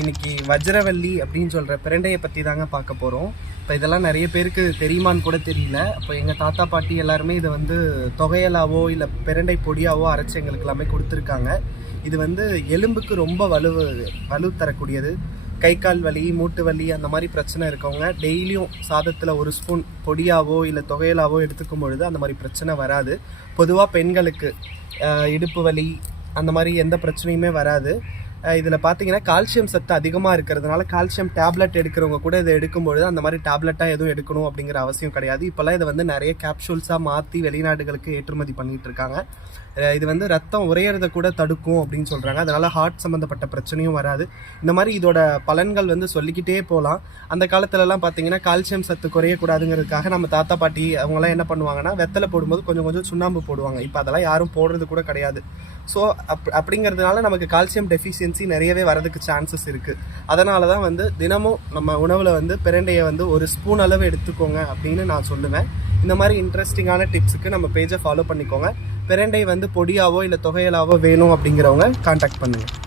இன்னைக்கு வஜ்ரவல்லி அப்படின்னு சொல்கிற பிரண்டையை பற்றி தாங்க பார்க்க போகிறோம் இப்போ இதெல்லாம் நிறைய பேருக்கு தெரியுமான்னு கூட தெரியல. இப்போ எங்கள் தாத்தா பாட்டி எல்லாருமே இதை வந்து தொகையலாவோ இல்லை பிரண்டை பொடியாவோ அரைச்சி எங்களுக்கு எல்லாமே கொடுத்துருக்காங்க. இது வந்து எலும்புக்கு ரொம்ப வலு வலு தரக்கூடியது. கை கால் வலி மூட்டு வலி அந்த மாதிரி பிரச்சனை இருக்கவங்க டெய்லியும் சாதத்தில் ஒரு ஸ்பூன் பொடியாவோ இல்லை தொகையலாவோ எடுத்துக்கும் பொழுது அந்த மாதிரி பிரச்சனை வராது. பொதுவாக பெண்களுக்கு இடுப்பு வலி அந்த மாதிரி எந்த பிரச்சனையுமே வராது. இதில் பார்த்தீங்கன்னா கால்சியம் சத்து அதிகமாக இருக்கிறதுனால கால்சியம் டேப்லெட் எடுக்கிறவங்க கூட இதை எடுக்கும்பொழுது அந்த மாதிரி டேப்லெட்டாக எதுவும் எடுக்கணும் அப்படிங்கிற அவசியம் கிடையாது. இப்போல்லாம் இதை வந்து நிறைய கேப்சூல்ஸாக மாற்றி வெளிநாடுகளுக்கு ஏற்றுமதி பண்ணிகிட்டு இருக்காங்க. இது வந்து ரத்தம் உறையிறத கூட தடுக்கும் அப்படின்னு சொல்கிறாங்க அதனால் ஹார்ட் சம்மந்தப்பட்ட பிரச்சனையும் வராது. இந்த மாதிரி இதோட பலன்கள் வந்து சொல்லிக்கிட்டே போகலாம் அந்த காலத்துலலாம் பார்த்தீங்கன்னா கால்சியம் சத்து குறையக்கூடாதுங்கிறதுக்காக நம்ம தாத்தா பாட்டி அவங்களாம் என்ன பண்ணுவாங்கன்னா வெத்தலை போடும்போது கொஞ்சம் கொஞ்சம் சுண்ணாம்பு போடுவாங்க. இப்போ அதெல்லாம் யாரும் போடுறது கூட கிடையாது. ஸோ அப் அப்படிங்கிறதுனால நமக்கு கால்சியம் டெண்டன்சி நிறையவே வரதுக்கு சான்சஸ் இருக்குது அதனால தான் வந்து தினமும் நம்ம உணவில் வந்து பிரண்டையை வந்து ஒரு ஸ்பூன் அளவு எடுத்துக்கோங்க அப்படின்னு நான் சொல்லுவேன். இந்த மாதிரி இன்ட்ரெஸ்டிங்கான டிப்ஸுக்கு நம்ம பேஜை ஃபாலோ பண்ணிக்கோங்க. பிரண்டை வந்து பொடியாவோ இல்லை தொகையலாவோ வேணும் அப்படிங்கிறவங்க காண்டாக்ட் பண்ணுங்கள்